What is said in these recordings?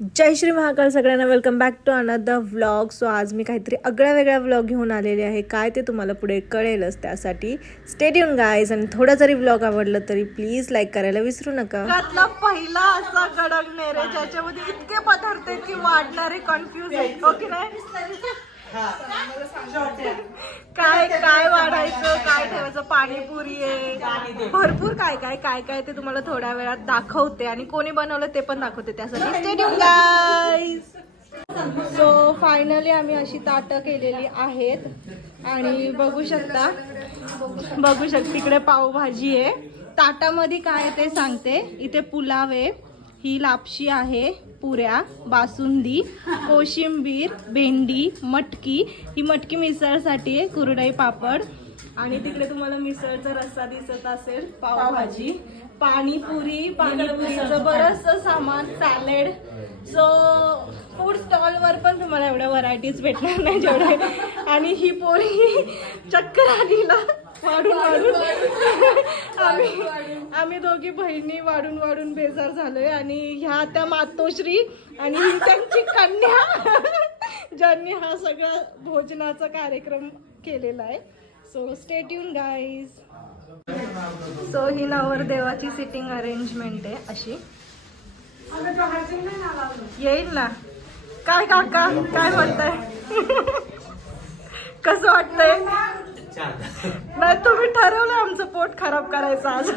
जय श्री महाकाल सगळ्यांना, welcome back to another vlog. So आज मी काहीतरी आगळ्या वेगळ्या व्लॉग घेऊन आलेले आहे. काय ते तुम्हाला पुढे कळेलच, त्यासाठी स्टे ट्यून गाईज. आणि थोडा जरी व्लॉग आवडला तरी प्लीज लाईक करायला विसरू नका. पहिला असा गडगणे रे ज्याच्यामध्ये इतके पदार्थ आहेत की वाढणारे कन्फ्यूज आहेत, हो की नाही? काय काय वाढायचं, काय ठेवायचं, पाणीपुरी आहे, भरपूर काय काय काय काय ते तुम्हाला थोड्या वेळात दाखवते. आणि कोणी बनवलं ते पण दाखवते, त्यासाठी stay tune guys. So finally आम्ही अशी ताटं केलेली आहेत आणि बघू शकता तिकडे पावभाजी आहे. ताटामध्ये काय आहे ते सांगते. इथे पुलाव आहे, ही लापशी आहे, पुऱ्या, बासुंदी, कोशिंबीर, भेंडी, मटकी. ही मटकी मिसळसाठी आहे, कुरडई, पापड. आणि तिकडे तुम्हाला मिसळचा रस्सा दिसत असेल, पावभाजी, पाणीपुरीचं बरंचसं सामान, सॅलेड. सो फूड स्टॉलवर पण तुम्हाला एवढ्या व्हरायटीज भेटणार नाही जेवढे. आणि ही पोरी चक्कर आलीला वाढून आम्ही दोघी बहिणी वाढून बेजार झालोय. आणि ह्या त्या मातोश्री आणि ही त्यांची कन्या ज्यांनी हा सगळा भोजनाचा कार्यक्रम केलेला आहे. So stay tune guys. So ही नवरदेवाची सिटिंग अरेंजमेंट आहे अशी. येईल ना? काय काका काय म्हणताय? कसं वाटतंय? नाही, तुम्ही ठरवलं आमचं पोट खराब करायचं आज.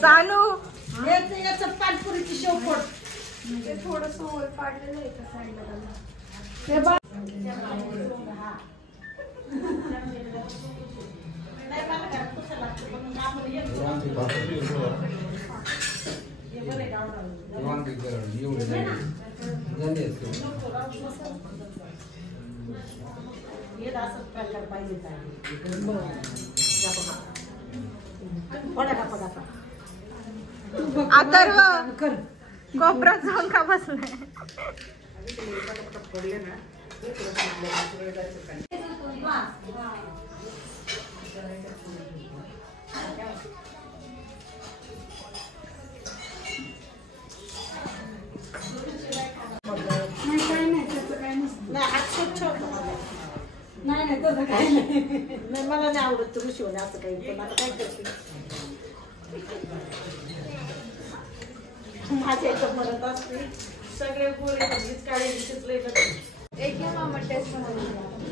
जानू पाणीपुरीची शेवपोट थोडस होल पाडलेलं आहे का साईडला? अथर्व कोपऱ्यात जाऊन का बसलाय? नाही तसं काही नाही, मला नाही आवडत तुम्ही शिवणे असं काही. पण आता काय करते, माझ्या इथं म्हणत असते सगळे गोळे काळे शिजले. एक घ्या मामा टेस्ट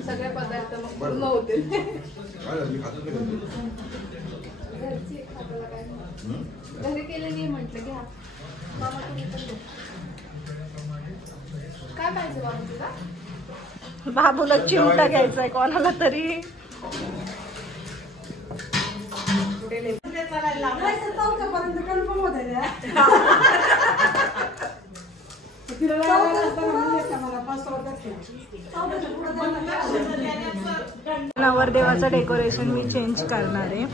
सगळे पदार्थ मग पूर्ण होतील. घरी केलं नाही म्हटलं घ्या मामा. तुम्ही पण काय पाहिजे बाबा तुला? बाबूला चिमटा घ्यायचाय कोणाला तरी. नवरदेवाचं डेकोरेशन मी चेंज करणार आहे.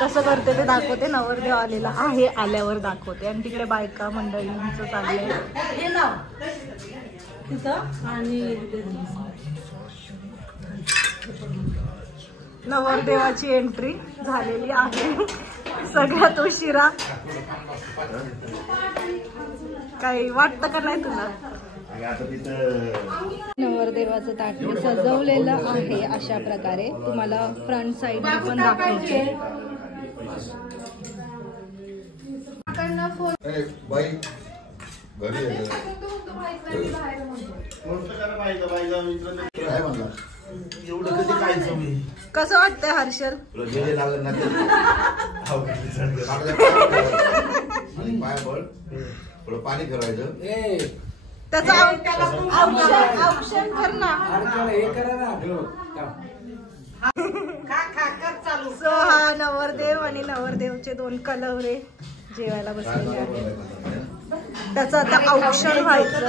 कसं करते ते दाखवते. नवरदेव आलेला आहे, आल्यावर दाखवते. आणि तिकडे बायका मंडळींचं चाललंय. आणि नवरदेवाची एंट्री झालेली आहे सगळ्यात उशिरा. काही वाटतं का नाही तुला? नवरदेवाचं ताट सजवलेलं आहे अशा प्रकारे. तुम्हाला फ्रंट साइड पण दाखवते. कसं वाटतंय हर्षल? पाणी करायचं त्याचा ऑप्शन कर ना. सो हा नवरदेव आणि नवरदेवचे दोन कलवरे जेवायला बसलेले आहेत. त्याचं आता औक्षण व्हायचं.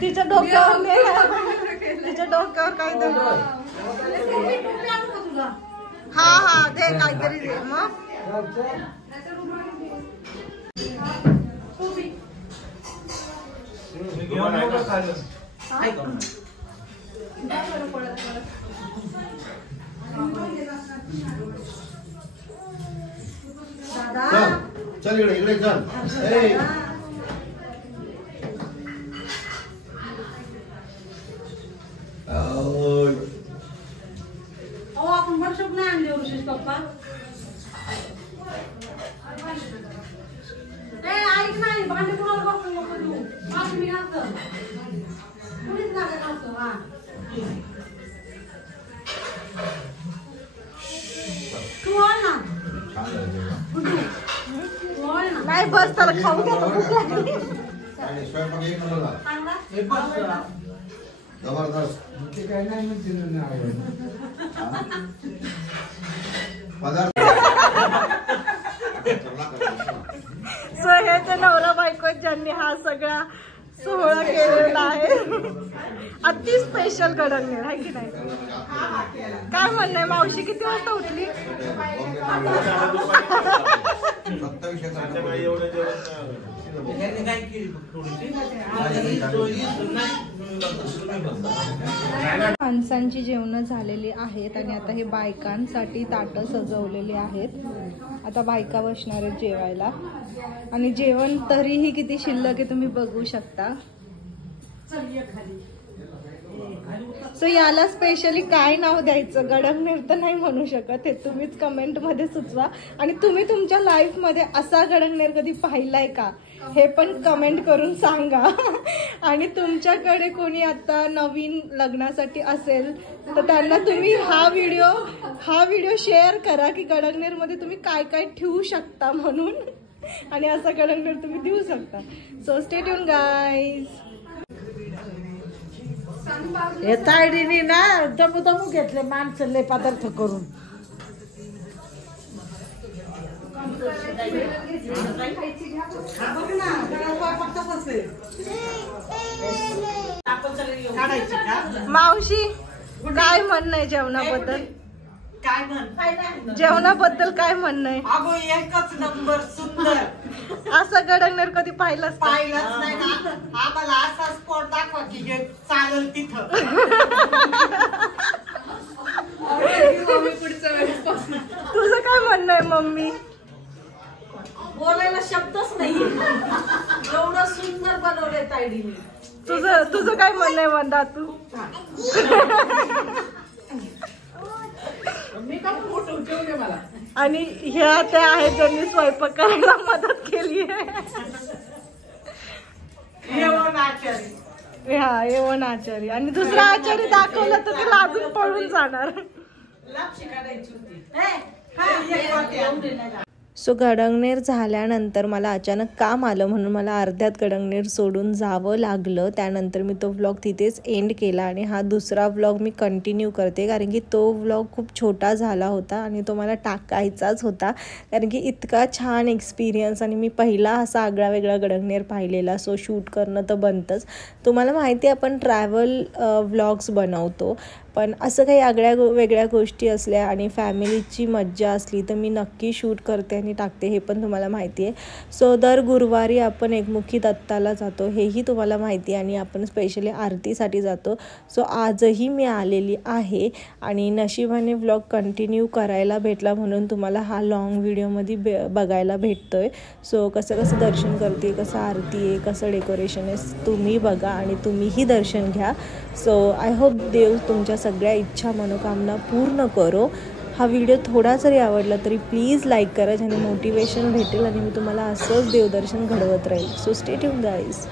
तिच्या डोक्यावर काय तर हा दे काहीतरी दे. मग चल इकडे इकडे चल. आपण वर्षात नाही आणले ऋषीश पप्पा. ऐक नाही भांडे कुणाला बघून नको देऊ. माझी मी घालतो कुणीच नका घालतो. हा तू आण ना. नाही बस त्याला खाऊ द्या. स्वयंपाक एक नंबरला जबरदस्त. पदार्थ सो हे ते नवरा बायको ज्यांनी हा सगळा सोहळा केलेला आहे. अति स्पेशल गडंगनेर आहे की नाही. काय म्हणणं आहे मावशी किती वाजता उठली. माणसांची जेवणं झालेली आहेत आणि आता हे बायकांसाठी ताटं सजवलेली आहेत. आता बायका बसणार आहेत जेवायला आणि जेवण तरीही किती शिल्लक आहे तुम्ही बघू शकता. सो याला स्पेशली काय नाव द्यायचं. गडंगनेर तर नाही म्हणू शकत. हे तुम्हीच कमेंट मध्ये सुचवा आणि तुम्ही तुमच्या लाईफ मध्ये असा गडंगनेर कधी पाहिलाय का हे पण कमेंट करून सांगा. आणि तुमच्याकडे कोणी आता नवीन लग्नासाठी असेल तर त्यांना तुम्ही हा व्हिडिओ शेअर करा की गडंगनेर मध्ये तुम्ही काय काय ठेवू शकता म्हणून आणि असा गडंगनेर तुम्ही देऊ शकता. So stay tune guys. हे तायडीने ना दमू घेतले माणसले पदार्थ करून. मावशी काय म्हणणं आहे जेवणाबद्दल. काय म्हण जेवणाबद्दल काय म्हणणं आहे. अगो एकच नंबर सुंदर. असं गडंगनेर कधी पाहिलंच पाहिलंच नाही ना. आम्हाला असा स्पॉट दाखवा की हे चालेल तिथं. तुझं काय म्हणणं आहे मम्मी. बोलायला शब्दच नाही. एवढं सुंदर बनवलंय ताईडीने. तुझं काय म्हणणं आहे वंदा तू. आणि ह्या त्या आहेत ज्यांनी स्वयंपाक करायला मदत केली आहे. हा येवण आचारी आणि दुसरा आचारी दाखवला तर ते लाजून पळून जाणार. सो गडंगनेर झाल्यानंतर मला अचानक काम आलं म्हणून मला अर्ध्यात गडंगनेर सोडून जावं लागलं. त्यानंतर मी तो व्लॉग तिथेच एंड केला आणि हा दुसरा व्लॉग मी कंटिन्यू करते कारण की तो व्लॉग खूप छोटा झाला होता आणि तो मला टाकायचाच होता कारण की इतका छान एक्सपिरियन्स आणि मी पहिला असा आगळा वेगळा गडंगनेर पाहिलेला. सो शूट करणं तर बनतंच. तुम्हाला माहिती आहे आपण ट्रॅव्हल व्लॉग्स बनवतो पण असं काही आगळ्या वेगळ्या गोष्टी असल्या आणि फॅमिलीची मज्जा असली तर मी नक्की शूट करते आणि टाकते. हे पण तुम्हाला माहिती आहे. सो दर गुरुवारी आपण एकमुखी दत्ताला जातो हेही तुम्हाला माहिती आहे आणि आपण स्पेशली आरतीसाठी जातो. सो आजही मी आलेली आहे आणि नशिबाने व्लॉग कंटिन्यू करायला भेटला म्हणून तुम्हाला हा लॉंग व्हिडिओमध्ये बघायला भेटतो आहे. सो कसं कसं दर्शन करते, कसं आरती आहे, कसं डेकोरेशन आहे तुम्ही बघा आणि तुम्हीही दर्शन घ्या. सो आय होप देव तुमच्या सगळ्या इच्छा मनोकामना पूर्ण करो. हा व्हिडिओ थोडा जरी आवडला तरी प्लीज लाईक करा ज्याने मोटिवेशन भेटेल आणि मी तुम्हाला असंच देवदर्शन घडवत राहील. So stay tune guys.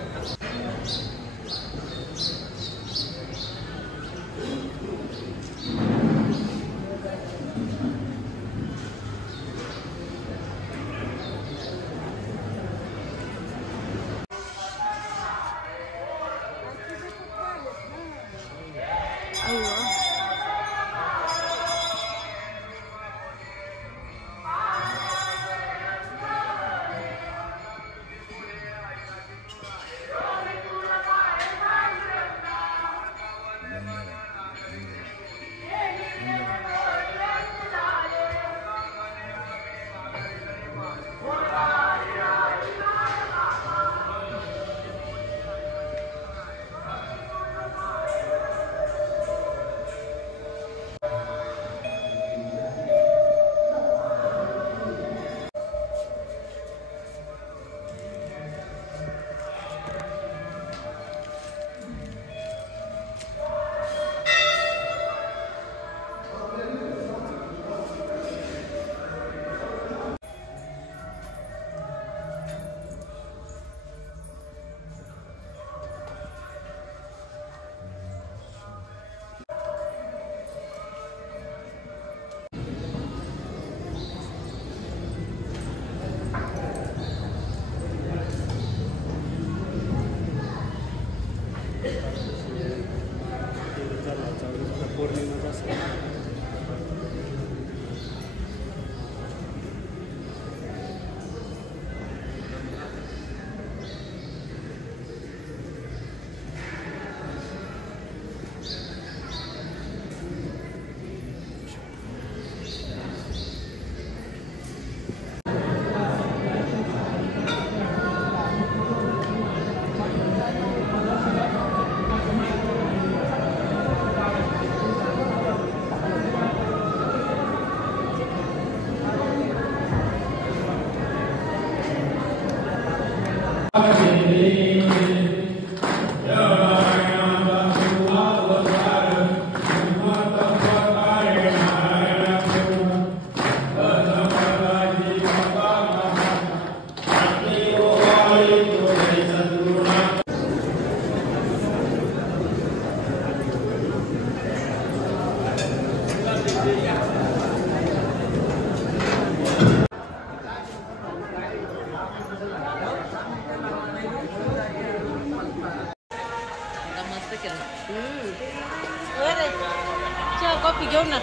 Coffee घेऊ ना.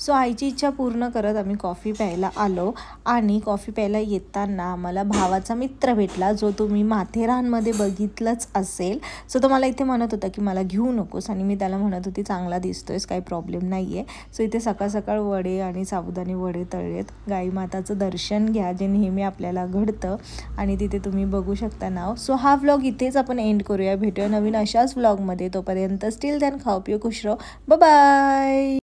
सो आईची इच्छा पूर्ण करत आम्ही कॉफी प्यायला आलो आणि कॉफी प्यायला येताना आम्हाला भावाचा मित्र भेटला जो तुम्ही माथेरानमध्ये बघितलंच असेल. सो तो मला इथे म्हणत होता की मला घेऊ नकोस आणि मी त्याला म्हणत होती चांगला दिसतोयस, काही प्रॉब्लेम नाही आहे. सो इथे सकाळ सकाळ वडे आणि साबुदाणे वडे तळलेत. गाई माताचं दर्शन घ्या जे नेहमी आपल्याला घडतं आणि तिथे तुम्ही बघू शकता नाव. सो हा व्लॉग इथेच आपण एंड करूया. भेटूया नवीन अशाच व्लॉगमध्ये. तोपर्यंत स्टील दॅन खाऊ पिऊ खुश राहू. बाय.